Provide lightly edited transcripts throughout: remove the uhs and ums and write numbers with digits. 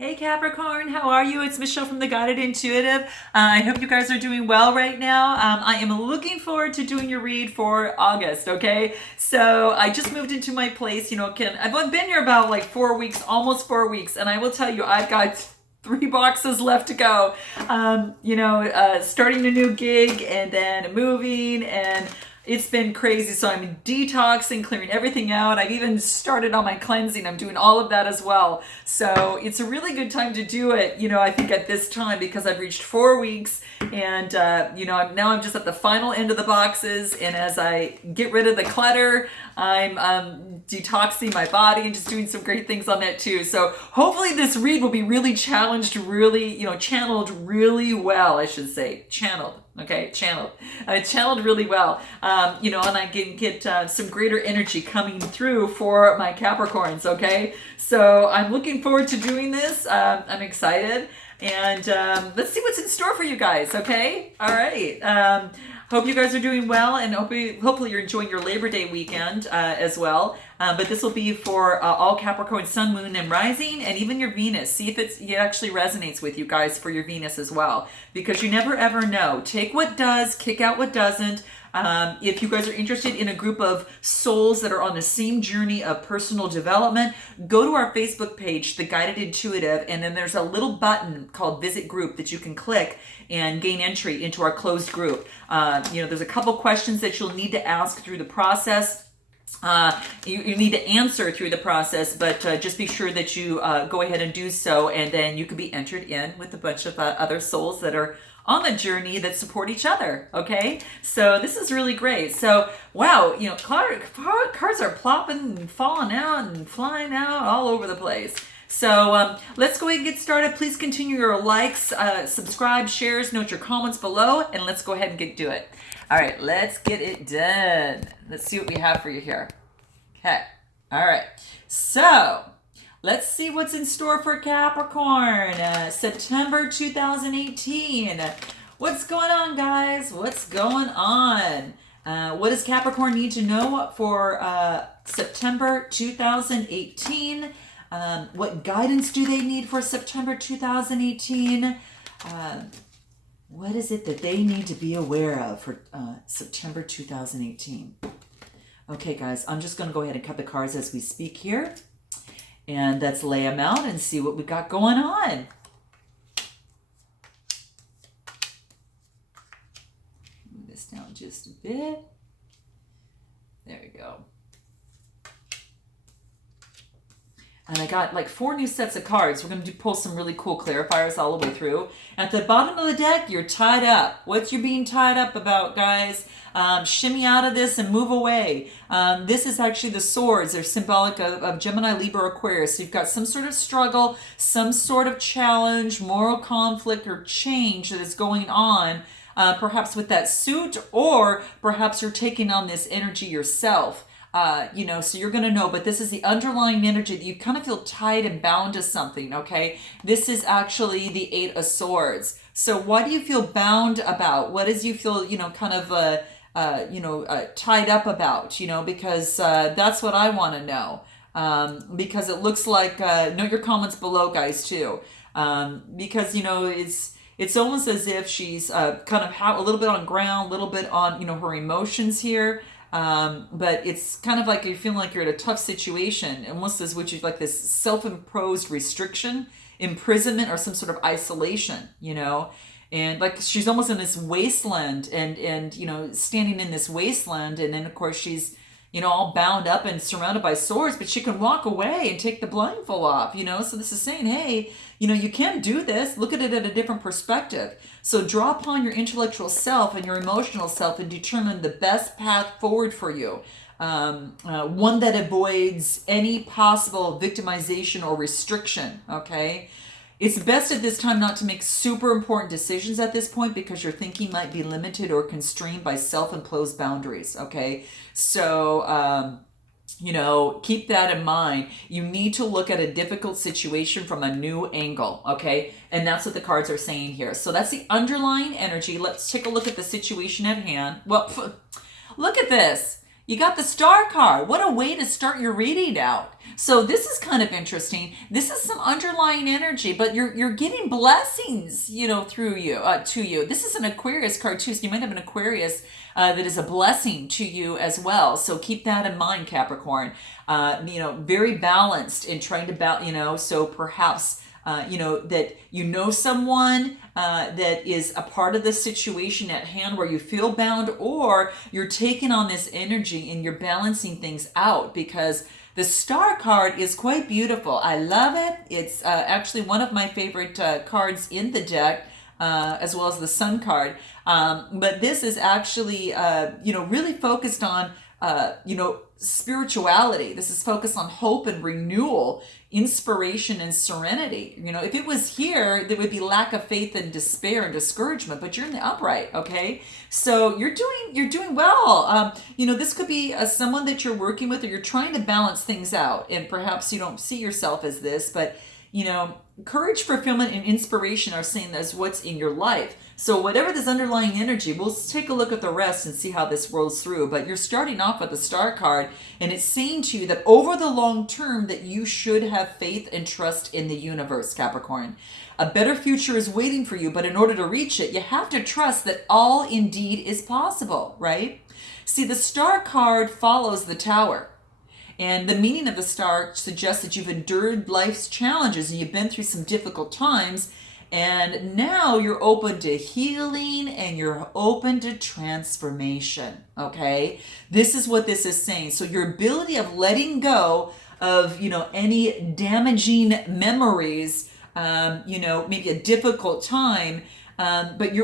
Hey Capricorn, how are you? It's Michelle from the Guided Intuitive. I hope you guys are doing well right now. I am looking forward to doing your read for August, okay? So I just moved into my place, I've been here about like 4 weeks, almost 4 weeks, and I will tell you, I've got 3 boxes left to go. Starting a new gig and then moving, and it's been crazy. So I'm detoxing, clearing everything out. I've even started on my cleansing. I'm doing all of that as well. So it's a really good time to do it, I think at this time, because I've reached 4 weeks, and I'm just at the final end of the boxes. And as I get rid of the clutter, I'm detoxing my body and just doing some great things on that too. So hopefully this read will be really challenged, channeled really well, I should say. Channeled. Okay, channeled. Channeled really well. And I can get some greater energy coming through for my Capricorns, okay? So I'm looking forward to doing this. I'm excited. And let's see what's in store for you guys, okay? All right. Hope you guys are doing well, and hopefully you're enjoying your Labor Day weekend as well. But this will be for all Capricorn, Sun, Moon, and Rising, and even your Venus. See if it actually resonates with you guys for your Venus as well, because you never ever know. Take what does, kick out what doesn't. If you guys are interested in a group of souls that are on the same journey of personal development, go to our Facebook page, The Guided Intuitive, and then there's a little button called Visit Group that you can click and gain entry into our closed group. There's a couple questions that you'll need to ask through the process. You need to answer through the process, but just be sure that you go ahead and do so, and then you can be entered in with a bunch of other souls that are on the journey that support each other. Okay, so this is really great. So wow, cards are plopping and falling out and flying out all over the place. So let's go ahead and get started. Please continue your likes, subscribe, shares, note your comments below, and let's go ahead and do it. All right, let's get it done. Let's see what we have for you here. Okay, all right. So let's see what's in store for Capricorn. September 2018. What's going on, guys? What's going on? What does Capricorn need to know for September 2018? What guidance do they need for September 2018? What is it that they need to be aware of for September 2018? Okay, guys, I'm just going to go ahead and cut the cards as we speak here. And let's lay them out and see what we got going on. Move this down just a bit. There we go. And I got like 4 new sets of cards. We're going to pull some really cool clarifiers all the way through. At the bottom of the deck, you're tied up. What you're being tied up about, guys? Shimmy out of this and move away. This is actually the swords. They're symbolic of Gemini, Libra, Aquarius. So you've got some sort of struggle, some sort of challenge, moral conflict, or change that is going on, perhaps with that suit, or perhaps you're taking on this energy yourself. So you're going to know, but this is the underlying energy that you kind of feel tied and bound to something, okay? This is actually the 8 of Swords. So what do you feel bound about? What does you feel, tied up about, because that's what I want to know. Because it looks like, note your comments below, guys, too. Because, it's almost as if she's kind of a little bit on ground, a little bit on, her emotions here. But it's kind of like you're feeling like you're in a tough situation, almost as which is like this self-imposed restriction, imprisonment, or some sort of isolation, and like she's almost in this wasteland and standing in this wasteland, and then of course she's all bound up and surrounded by swords, but she can walk away and take the blindfold off, so this is saying, hey, you can do this. Look at it at a different perspective. So draw upon your intellectual self and your emotional self and determine the best path forward for you. One that avoids any possible victimization or restriction, okay? It's best at this time not to make super important decisions at this point, because your thinking might be limited or constrained by self-imposed boundaries, okay? So, keep that in mind. You need to look at a difficult situation from a new angle, okay? And that's what the cards are saying here. So that's the underlying energy. Let's take a look at the situation at hand. Well, look at this. you got the Star card. What a way to start your reading out. So this is kind of interesting. This is some underlying energy, but you're getting blessings, through you, to you. This is an Aquarius card too, so you might have an Aquarius that is a blessing to you as well. So keep that in mind, Capricorn. Very balanced in trying to so perhaps that someone that is a part of the situation at hand where you feel bound, or you're taking on this energy and you're balancing things out, because the Star card is quite beautiful. I love it. It's actually one of my favorite cards in the deck, as well as the Sun card. But this is actually, really focused on, spirituality. This is focused on hope and renewal, inspiration and serenity. If it was here, there would be lack of faith and despair and discouragement, but you're in the upright, okay? So you're doing well. This could be someone that you're working with, or you're trying to balance things out, and perhaps you don't see yourself as this, but courage, fulfillment, and inspiration are seen as what's in your life. So whatever this underlying energy, we'll take a look at the rest and see how this rolls through. But you're starting off with the Star card, and it's saying to you that over the long term that you should have faith and trust in the universe, Capricorn. A better future is waiting for you, but in order to reach it, you have to trust that all indeed is possible, right? See, the Star card follows the Tower. And the meaning of the Star suggests that you've endured life's challenges and you've been through some difficult times. And now you're open to healing and you're open to transformation, okay? This is what this is saying. So your ability of letting go of, any damaging memories, maybe a difficult time, but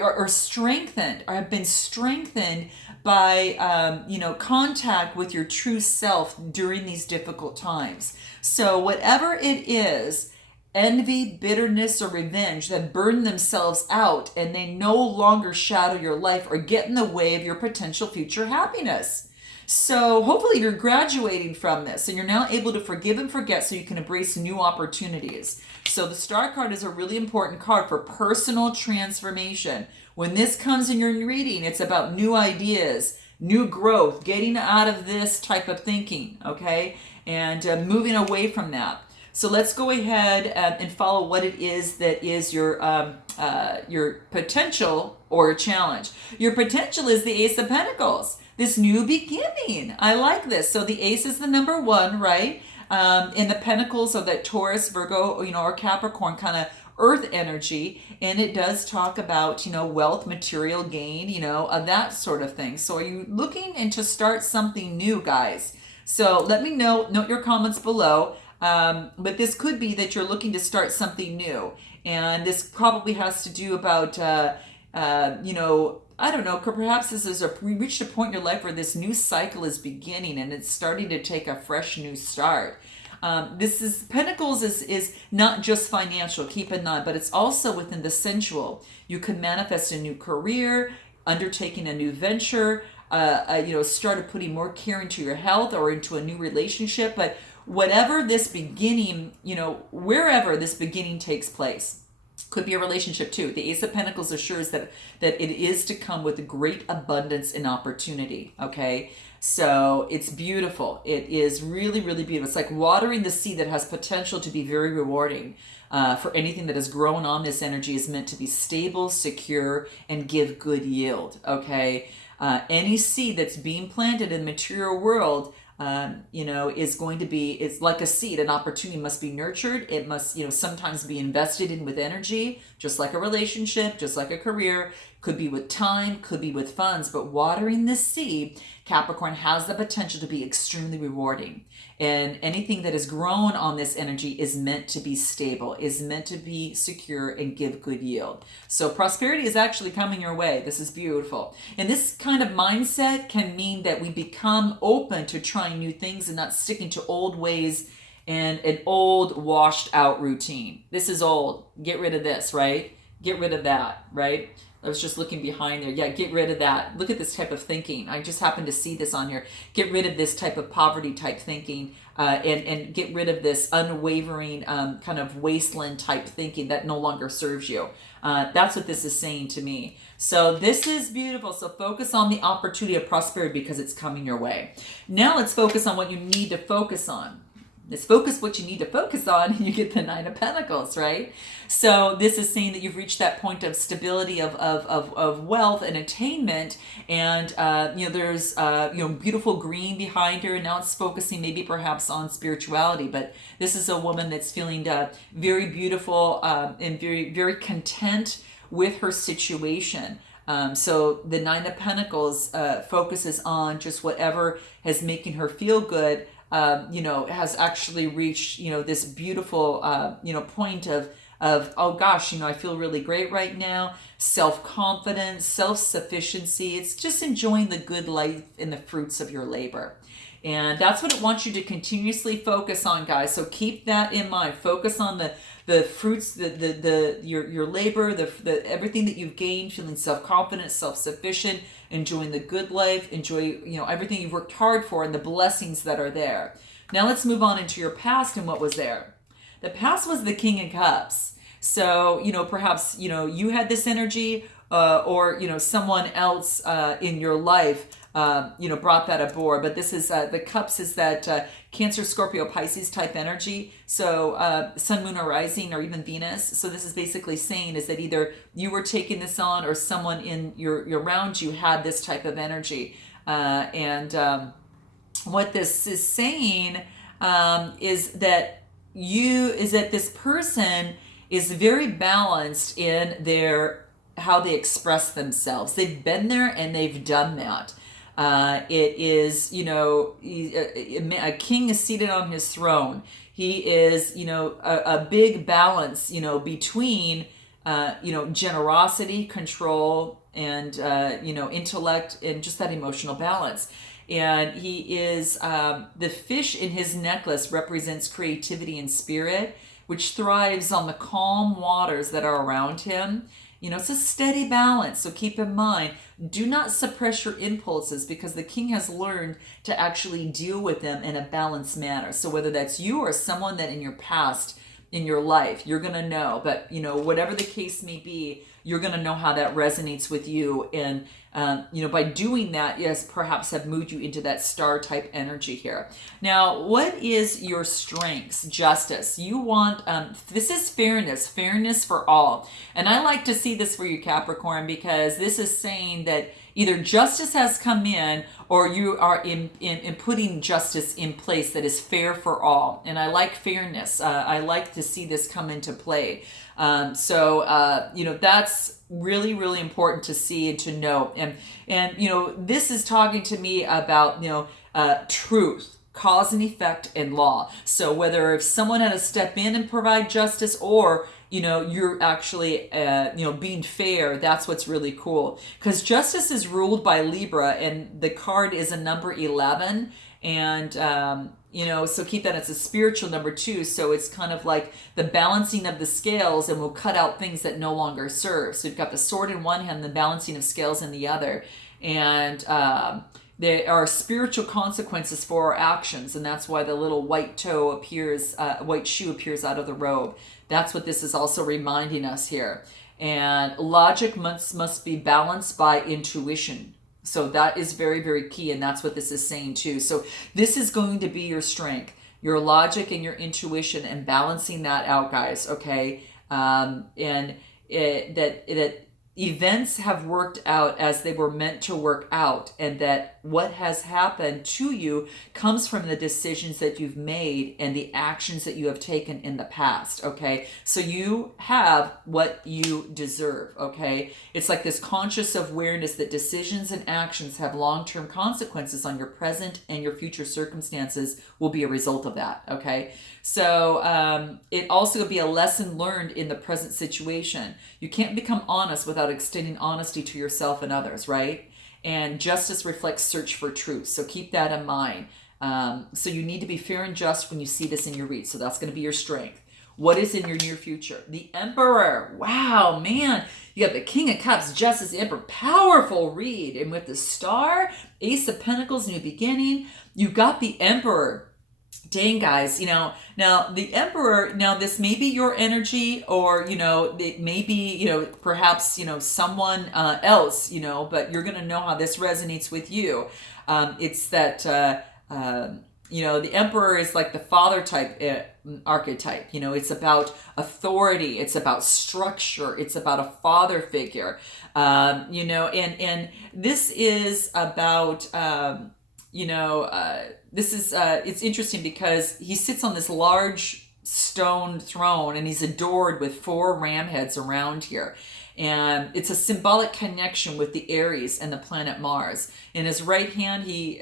are strengthened, or have been strengthened by, contact with your true self during these difficult times. So whatever it is, envy, bitterness, or revenge that burn themselves out and they no longer shadow your life or get in the way of your potential future happiness. So hopefully you're graduating from this and you're now able to forgive and forget so you can embrace new opportunities. So the Star card is a really important card for personal transformation. When this comes in your reading, it's about new ideas, new growth, getting out of this type of thinking, okay? And moving away from that. So let's go ahead and follow what it is that is your potential or challenge. Your potential is the Ace of Pentacles, this new beginning. I like this. So the Ace is the number 1, right? And the Pentacles are that Taurus, Virgo, or Capricorn kind of earth energy. And it does talk about, wealth, material gain, that sort of thing. So are you looking to start something new, guys? So let me note your comments below. But this could be that you're looking to start something new. And this probably has to do about, I don't know, perhaps this is we reached a point in your life where this new cycle is beginning and it's starting to take a fresh new start. Pentacles is not just financial, keep in mind, but it's also within the sensual. You can manifest a new career, undertaking a new venture, start putting more care into your health or into a new relationship, but whatever this beginning, wherever this beginning takes place, could be a relationship too. The Ace of Pentacles assures that it is to come with great abundance and opportunity, okay? So it's beautiful. It is really, really beautiful. It's like watering the seed that has potential to be very rewarding. For anything that has grown on this energy is meant to be stable, secure, and give good yield, okay? Any seed that's being planted in the material world is going to be, it's like a seed. An opportunity must be nurtured. It must, sometimes be invested in with energy, just like a relationship, just like a career. Could be with time, could be with funds, but watering this seed, Capricorn, has the potential to be extremely rewarding. And anything that is grown on this energy is meant to be stable, is meant to be secure and give good yield. So prosperity is actually coming your way. This is beautiful. And this kind of mindset can mean that we become open to trying new things and not sticking to old ways and an old washed out routine. This is old. Get rid of this, right? Get rid of that, right? I was just looking behind there. Yeah, get rid of that. Look at this type of thinking. I just happened to see this on here. Get rid of this type of poverty type thinking. and get rid of this unwavering kind of wasteland type thinking that no longer serves you. That's what this is saying to me. So this is beautiful. So focus on the opportunity of prosperity because it's coming your way. Now let's focus on what you need to focus on. Let's focus what you need to focus on, and you get the Nine of Pentacles, right? So this is saying that you've reached that point of stability of wealth and attainment, and there's beautiful green behind her, and now it's focusing maybe perhaps on spirituality. But this is a woman that's feeling very beautiful and very, very content with her situation. So the Nine of Pentacles focuses on just whatever is making her feel good. Has actually reached, this beautiful, point of, oh gosh, I feel really great right now. Self-confidence, self-sufficiency. It's just enjoying the good life and the fruits of your labor. And that's what it wants you to continuously focus on, guys. So keep that in mind. Focus on the fruits, your labor, the everything that you've gained, feeling self-confident, self-sufficient, enjoying the good life, enjoy, everything you've worked hard for and the blessings that are there. Now let's move on into your past and what was there. The past was the King of Cups. So, perhaps, you had this energy or, someone else in your life brought that aboard. But this is the cups is that Cancer, Scorpio, Pisces type energy. So sun, moon, or rising, or even Venus. So this is basically saying is that either you were taking this on or someone in your around you had this type of energy. What this is saying is that this person is very balanced in how they express themselves. They've been there and they've done that. It is, a king is seated on his throne. He is, a big balance, between, generosity, control, and, intellect, and just that emotional balance. And he is, the fish in his necklace represents creativity and spirit, which thrives on the calm waters that are around him. It's a steady balance. So keep in mind, do not suppress your impulses because the king has learned to actually deal with them in a balanced manner. So whether that's you or someone that in your past, in your life, you're going to know. But, whatever the case may be, you're going to know how that resonates with you. And, by doing that, yes, perhaps have moved you into that star type energy here. Now, what is your strengths? Justice. You want, this is fairness for all. And I like to see this for you, Capricorn, because this is saying that either justice has come in or you are in putting justice in place that is fair for all. And I like fairness. I like to see this come into play. That's really, really important to see and to know. And this is talking to me about, truth, cause and effect, and law. So whether if someone had to step in and provide justice or, you're actually, being fair, that's what's really cool. Because justice is ruled by Libra and the card is a number 11. And, so keep that as a spiritual number too. So it's kind of like the balancing of the scales and we'll cut out things that no longer serve. So you've got the sword in one hand, the balancing of scales in the other. And there are spiritual consequences for our actions. And that's why the little white shoe appears out of the robe. That's what this is also reminding us here. And logic must be balanced by intuition. So that is very, very key, and that's what this is saying too. So this is going to be your strength, your logic and your intuition, and balancing that out, guys, okay? That events have worked out as they were meant to work out, and that what has happened to you comes from the decisions that you've made and the actions that you have taken in the past, okay? So you have what you deserve, okay? It's like this conscious awareness that decisions and actions have long-term consequences on your present and your future circumstances will be a result of that, okay? So it also will be a lesson learned in the present situation. You can't become honest without extending honesty to yourself and others, right? And justice reflects search for truth. So keep that in mind. So you need to be fair and just when you see this in your read. So that's going to be your strength. What is in your near future? The Emperor. Wow, man. You have the King of Cups, Justice, the Emperor. Powerful read. And with the Star, Ace of Pentacles, new beginning. You got the Emperor. Dang, guys, now the Emperor, now this may be your energy, or, it may be, perhaps, someone else, but you're going to know how this resonates with you. It's that, the Emperor is like the father type archetype. It's about authority, it's about structure, it's about a father figure. And this is about, this is it's interesting because he sits on this large stone throne and he's adored with 4 ram heads around here. And it's a symbolic connection with the Aries and the planet Mars. In his right hand, he's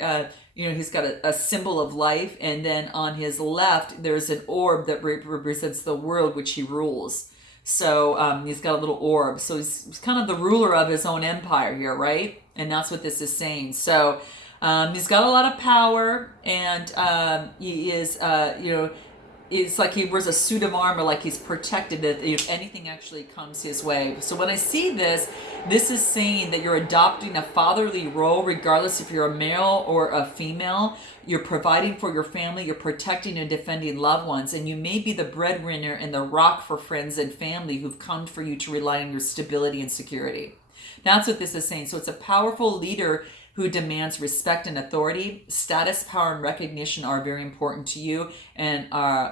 got a symbol of life, and then on his left, there's an orb that represents the world which he rules. So he's got a little orb. So he's kind of the ruler of his own empire here, right? And that's what this is saying. So he's got a lot of power, and he is, it's like he wears a suit of armor, like he's protected if anything actually comes his way. So when I see this, this is saying that you're adopting a fatherly role, regardless if you're a male or a female. You're providing for your family, you're protecting and defending loved ones, and you may be the breadwinner and the rock for friends and family who've come for you to rely on your stability and security. That's what this is saying. So it's a powerful leader who demands respect and authority. Status, power, and recognition are very important to you, and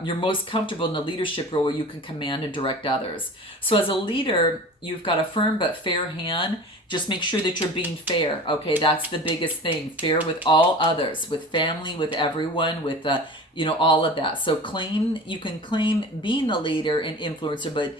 you're most comfortable in a leadership role where you can command and direct others. So as a leader, you've got a firm but fair hand. Just make sure that you're being fair. Okay, that's the biggest thing. Fair with all others, with family, with everyone, with all of that. So you can claim being the leader and influencer, but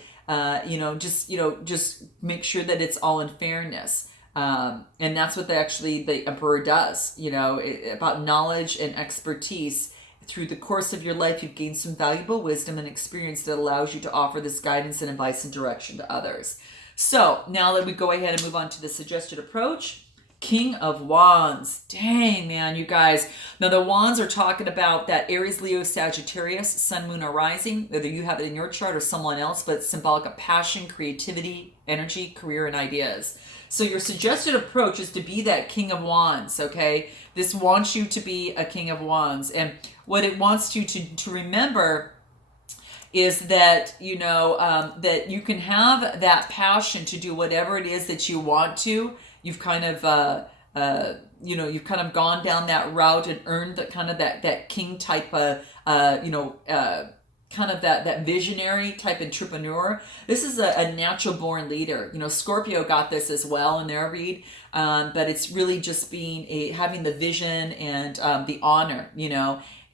just make sure that it's all in fairness. And that's what the Emperor does, about knowledge and expertise. Through the course of your life, you've gained some valuable wisdom and experience that allows you to offer this guidance and advice and direction to others. So now that we go ahead and move on to the suggested approach, King of Wands. Dang, man, you guys. Now the Wands are talking about that Aries, Leo, Sagittarius, Sun, Moon, or Rising. Whether you have it in your chart or someone else, but it's symbolic of passion, creativity, energy, career, and ideas. So your suggested approach is to be that King of Wands, okay? This wants you to be a King of Wands. And what it wants you to remember is that, that you can have that passion to do whatever it is that you want to. You've kind of, you've kind of gone down that route and earned that king type of, kind of that visionary type entrepreneur. This is a natural born leader. Scorpio got this as well in their read, but it's really just having the vision and the honor,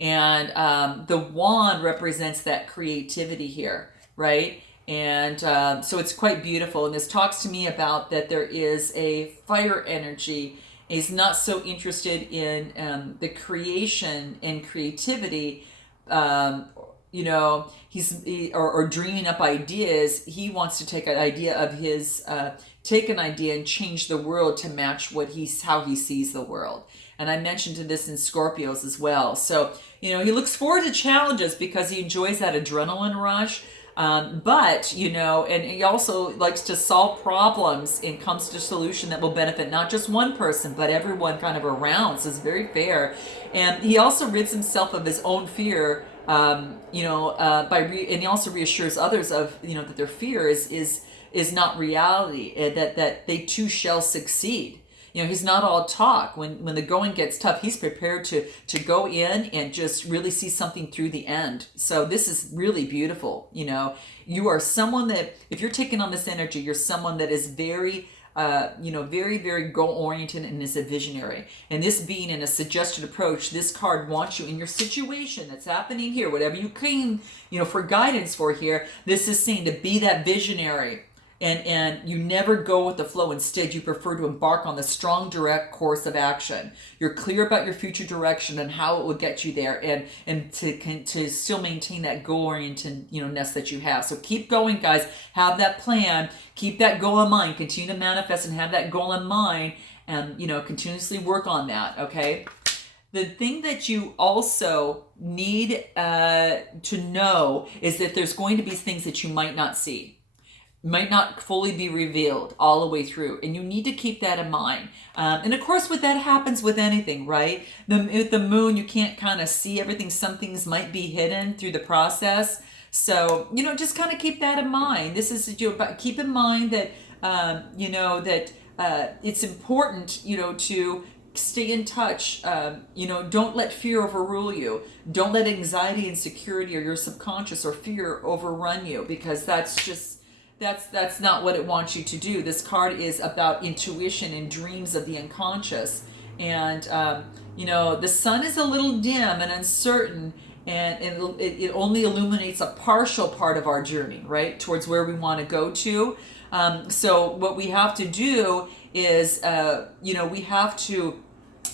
and the wand represents that creativity here, right? And so it's quite beautiful. And this talks to me about that there is a fire energy. He's not so interested in the creation and creativity, or dreaming up ideas. He wants to take an idea of his, take an idea and change the world to match how he sees the world. And I mentioned this in Scorpios as well. So, he looks forward to challenges because he enjoys that adrenaline rush. But, and he also likes to solve problems and comes to a solution that will benefit not just one person, but everyone kind of around. So it's very fair. And he also rids himself of his own fear, and he also reassures others of, that their fear is not reality, that they too shall succeed. He's not all talk. When the going gets tough, he's prepared to go in and just really see something through the end. So this is really beautiful. You are someone that, if you're taking on this energy, you're someone that is very, very, very goal-oriented and is a visionary. And this being in a suggested approach, this card wants you in your situation that's happening here, whatever you came, for guidance for here, this is saying to be that visionary. And you never go with the flow. Instead, you prefer to embark on the strong, direct course of action. You're clear about your future direction and how it will get you there, and to still maintain that goal-orientedness that you have. So keep going, guys. Have that plan. Keep that goal in mind. Continue to manifest and have that goal in mind, and continuously work on that. Okay. The thing that you also need to know is that there's going to be things that you might not see. might not fully be revealed all the way through, and you need to keep that in mind. And of course, what that happens with anything, right? With the moon, you can't kind of see everything. Some things might be hidden through the process. So, just kind of keep that in mind. This is, keep in mind that, that it's important, to stay in touch. Don't let fear overrule you. Don't let anxiety, insecurity, or your subconscious or fear overrun you, because that's not what it wants you to do. This card is about intuition and dreams of the unconscious. And, the sun is a little dim and uncertain, and it only illuminates a partial part of our journey, right, towards where we want to go to. So what we have to do is, we have to,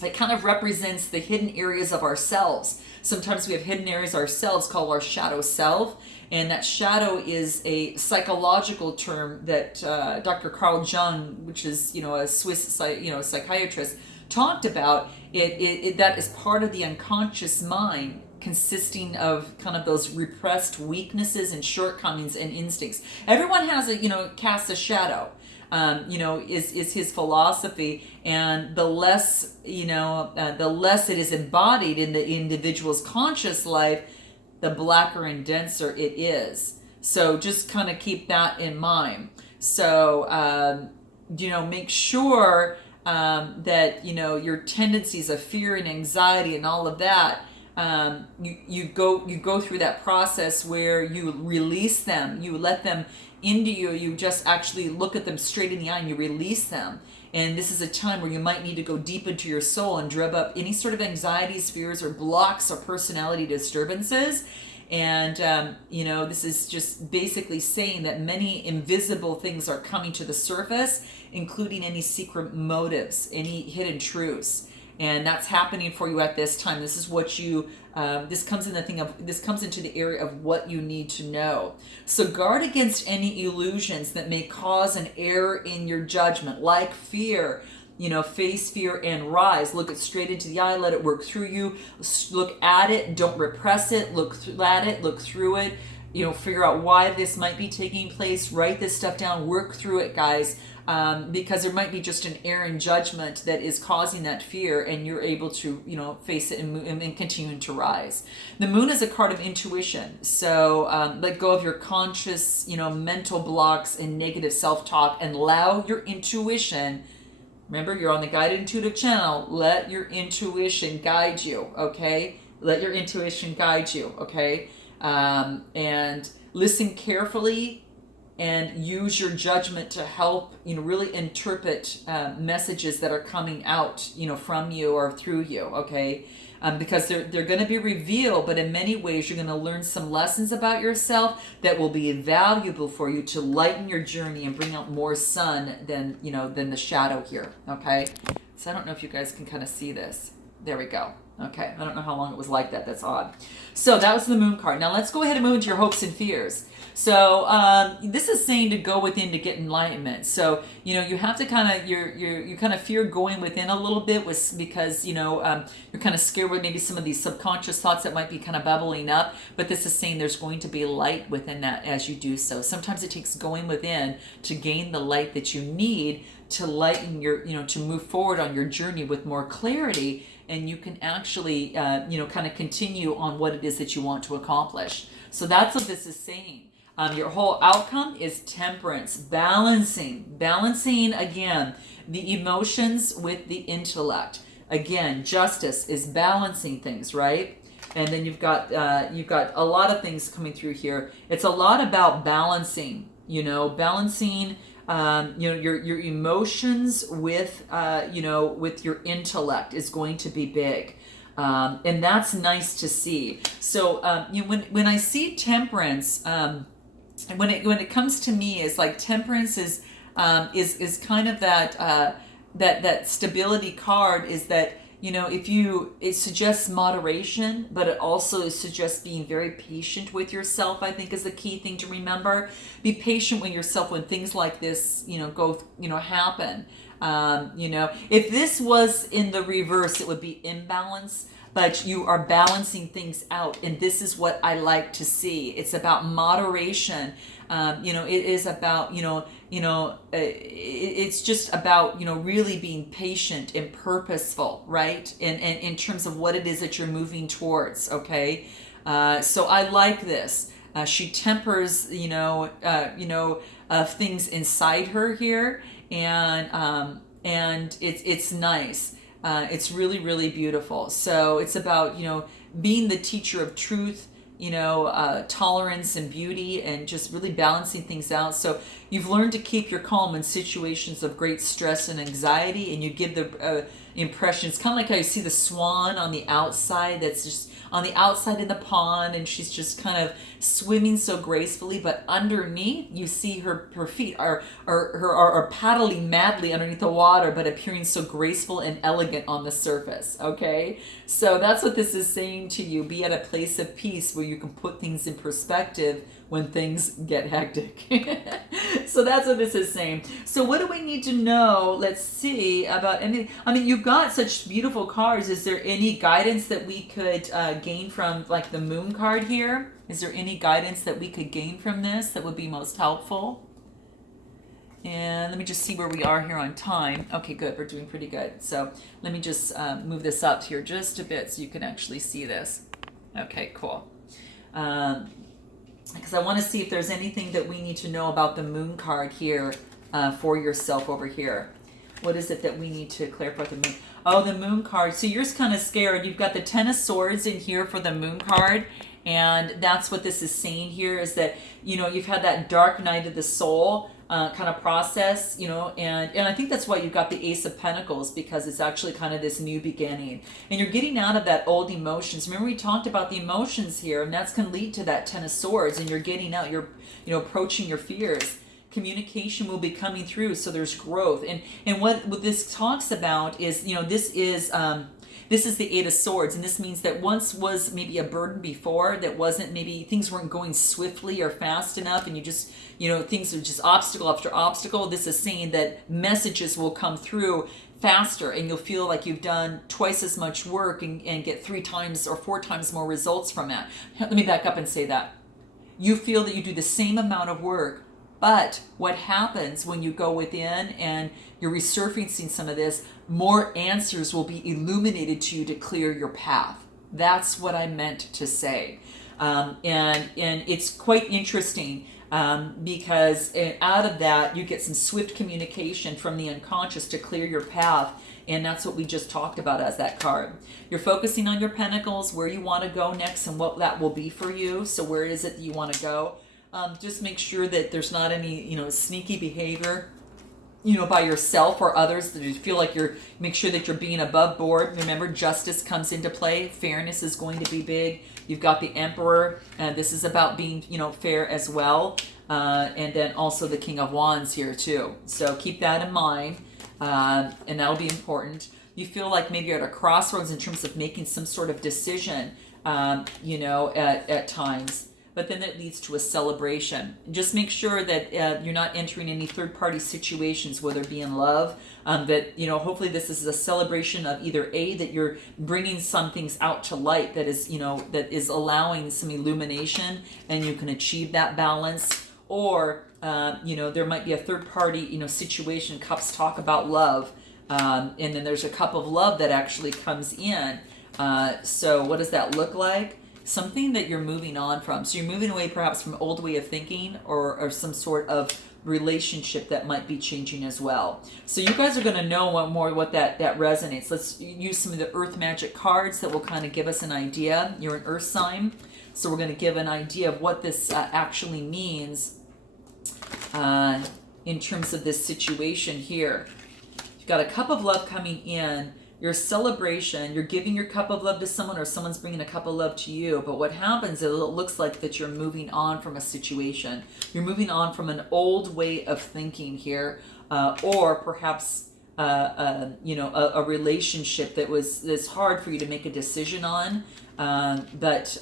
it kind of represents the hidden areas of ourselves. Sometimes we have hidden areas ourselves called our shadow self. And that shadow is a psychological term that Dr. Carl Jung, which is, a Swiss, psychiatrist, talked about. That is part of the unconscious mind, consisting of kind of those repressed weaknesses and shortcomings and instincts. Everyone has casts a shadow. Is his philosophy, and the less it is embodied in the individual's conscious life, the blacker and denser it is. So just kind of keep that in mind. So make sure that your tendencies of fear and anxiety and all of that, you go through that process where you release them, you let them into you, you just actually look at them straight in the eye and you release them. And this is a time where you might need to go deep into your soul and dredge up any sort of anxieties, fears, or blocks or personality disturbances. And, this is just basically saying that many invisible things are coming to the surface, including any secret motives, any hidden truths. And that's happening for you at this time. This is what you, this comes into the area of what you need to know. So guard against any illusions that may cause an error in your judgment, like fear. Face fear and rise. Look it straight into the eye. Let it work through you. Look at it. Don't repress it. Look at it. Look through it. Figure out why this might be taking place. Write this stuff down. Work through it, guys. Because there might be just an error in judgment that is causing that fear, and you're able to, face it and continue to rise. The moon is a card of intuition. So let go of your conscious, mental blocks and negative self-talk, and allow your intuition. Remember, you're on the Guided Intuitive channel. Let your intuition guide you, okay? Let your intuition guide you, okay? And listen carefully and use your judgment to help, really interpret messages that are coming out, from you or through you, okay? Because they're going to be revealed, but in many ways you're going to learn some lessons about yourself that will be valuable for you to lighten your journey and bring out more sun than the shadow here, okay? So I don't know if you guys can kind of see this. There we go. Okay, I don't know how long it was like that. That's odd. So that was the moon card. Now let's go ahead and move into your hopes and fears. So this is saying to go within to get enlightenment. So you have to kind of you kind of fear going within a little bit because you're kind of scared with maybe some of these subconscious thoughts that might be kind of bubbling up. But this is saying there's going to be light within that as you do so. Sometimes it takes going within to gain the light that you need to lighten your to move forward on your journey with more clarity. And you can actually, kind of continue on what it is that you want to accomplish. So that's what this is saying. Your whole outcome is temperance, balancing again, the emotions with the intellect. Again, justice is balancing things, right? And then you've got a lot of things coming through here. It's a lot about balancing, balancing. Your emotions with with your intellect is going to be big, and that's nice to see. So when I see temperance, when it comes to me, is like temperance is kind of that stability card. Is that it suggests moderation, but it also suggests being very patient with yourself, I think is a key thing to remember. Be patient with yourself when things like this, happen. If this was in the reverse, it would be imbalance. but you are balancing things out, and this is what I like to see. It's about moderation. It is about it's just about really being patient and purposeful, right? And in terms of what it is that you're moving towards. Okay, so I like this. She tempers things inside her here, and it's nice. It's really, really beautiful. So it's about, being the teacher of truth, tolerance and beauty, and just really balancing things out. So you've learned to keep your calm in situations of great stress and anxiety, and you give the impression. It's kind of like how you see the swan on the outside, that's just on the outside in the pond, and she's just kind of swimming so gracefully, but underneath you see her feet are paddling madly underneath the water, but appearing so graceful and elegant on the surface. Okay, so that's what this is saying to you. Be at a place of peace where you can put things in perspective when things get hectic. So that's what this is saying. So what do we need to know? Let's see about any. I mean, you've got such beautiful cards. Is there any guidance that we could gain from, like, the moon card here? Is there any guidance that we could gain from this that would be most helpful? And let me just see where we are here on time. Okay, good. We're doing pretty good. So let me just move this up here just a bit so you can actually see this. Okay, cool. Because I want to see if there's anything that we need to know about the moon card here for yourself over here. What is it that we need to clarify the moon? Oh, the moon card. So you're kind of scared. You've got the Ten of Swords in here for the moon card. And that's what this is saying here, is that, you've had that dark night of the soul kind of process, and I think that's why you've got the Ace of Pentacles, because it's actually kind of this new beginning. And you're getting out of that old emotions. Remember, we talked about the emotions here, and that's going to lead to that Ten of Swords, and you're getting out, you're, approaching your fears. Communication will be coming through, so there's growth. And what this talks about is, this is the Eight of Swords, and this means that once was maybe a burden before, that wasn't, maybe things weren't going swiftly or fast enough, and you just, things are just obstacle after obstacle. This is saying that messages will come through faster, and you'll feel like you've done twice as much work and get 3 times or 4 times more results from that. Let me back up and say that. You feel that you do the same amount of work, but what happens when you go within and you're resurfacing some of this, more answers will be illuminated to you to clear your path. That's what I meant to say. And it's quite interesting because out of that, you get some swift communication from the unconscious to clear your path. And that's what we just talked about as that card. You're focusing on your pentacles, where you want to go next and what that will be for you. So where is it that you want to go? Just make sure that there's not any, sneaky behavior, by yourself or others, that you feel like make sure that you're being above board. Remember, justice comes into play. Fairness is going to be big. You've got the Emperor, and this is about being, fair as well. And then also the King of Wands here too. So keep that in mind, and that'll be important. You feel like maybe you're at a crossroads in terms of making some sort of decision, at times. But then that leads to a celebration. Just make sure that you're not entering any third-party situations, whether it be in love, that, hopefully this is a celebration of either A, that you're bringing some things out to light that is, that is allowing some illumination and you can achieve that balance, or, there might be a third-party, situation. Cups talk about love, and then there's a cup of love that actually comes in. So what does that look like? Something that you're moving on from. So you're moving away perhaps from old way of thinking, or some sort of relationship that might be changing as well. So you guys are going to know what that resonates. Let's use some of the Earth Magic cards that will kind of give us an idea. You're an Earth sign, so we're going to give an idea of what this actually means in terms of this situation here. You've got a cup of love coming in. Your celebration, you're giving your cup of love to someone, or someone's bringing a cup of love to you. But what happens is, it looks like that you're moving on from a situation. You're moving on from an old way of thinking here, or perhaps a relationship that's hard for you to make a decision on. But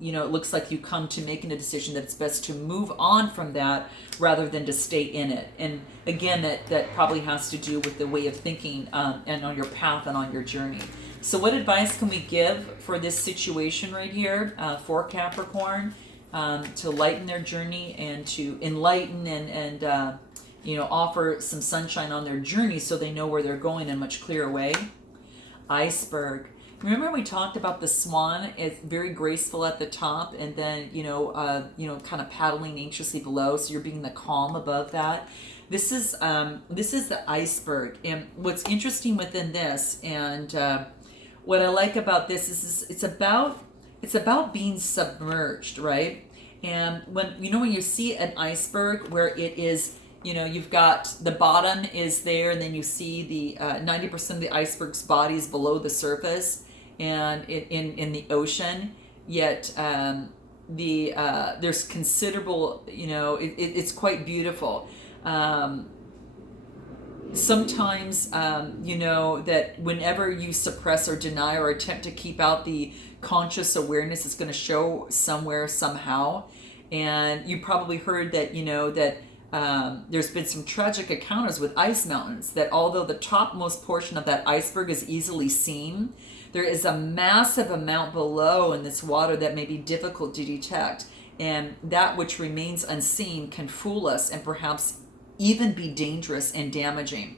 it looks like you come to making a decision that it's best to move on from that rather than to stay in it. And again, that probably has to do with the way of thinking and on your path and on your journey. So what advice can we give for this situation right here for Capricorn to lighten their journey and to enlighten and you know, offer some sunshine on their journey so they know where they're going in a much clearer way? Iceberg. Remember we talked about the swan? It's very graceful at the top, and then you know, kind of paddling anxiously below. So you're being the calm above that. This is the iceberg, and what's interesting within this, and what I like about this is it's about being submerged, right? And when you see an iceberg where it is, you know, you've got the bottom is there, and then you see the 90% of the iceberg's body is below the surface, and in the ocean. Yet there's considerable, you know, it's quite beautiful. Sometimes you know that whenever you suppress or deny or attempt to keep out the conscious awareness, it's going to show somewhere somehow. And you probably heard that, you know, that there's been some tragic encounters with ice mountains, that although the topmost portion of that iceberg is easily seen, there is a massive amount below in this water that may be difficult to detect, and that which remains unseen can fool us and perhaps even be dangerous and damaging.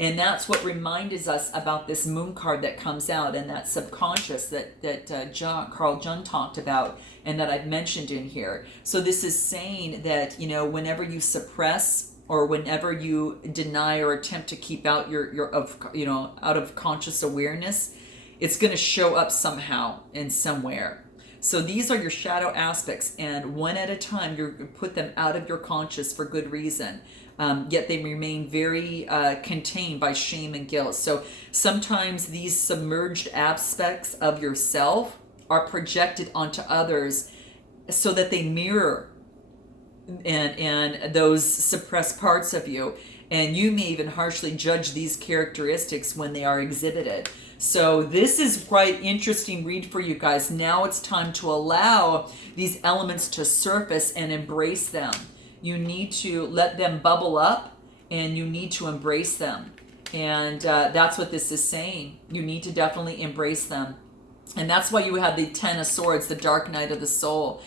And that's what reminds us about this moon card that comes out, and that subconscious that Carl Jung talked about, and that I've mentioned in here. So this is saying that, you know, whenever you suppress or whenever you deny or attempt to keep out out of conscious awareness, it's going to show up somehow and somewhere. So these are your shadow aspects, and one at a time you put them out of your conscious for good reason. Yet they remain very contained by shame and guilt. So sometimes these submerged aspects of yourself are projected onto others so that they mirror and those suppressed parts of you. And you may even harshly judge these characteristics when they are exhibited. So this is quite interesting read for you guys. Now it's time to allow these elements to surface and embrace them. You need to let them bubble up, and you need to embrace them. And that's what this is saying. You need to definitely embrace them. And that's why you have the Ten of Swords, the dark night of the soul.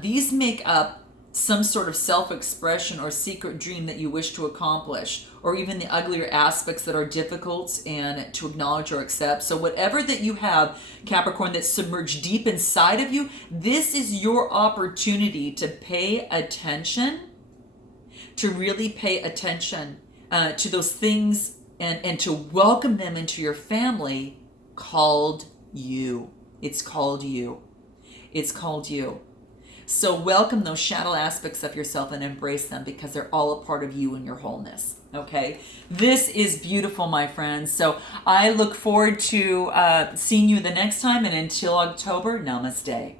These make up some sort of self-expression or secret dream that you wish to accomplish, or even the uglier aspects that are difficult and to acknowledge or accept. So whatever that you have, Capricorn, that's submerged deep inside of you, this is your opportunity to pay attention, to really pay attention to those things, and to welcome them into your family called you. It's called you. It's called you. So welcome those shadow aspects of yourself and embrace them, because they're all a part of you and your wholeness. Okay, this is beautiful, my friends. So I look forward to seeing you the next time, and until October, namaste.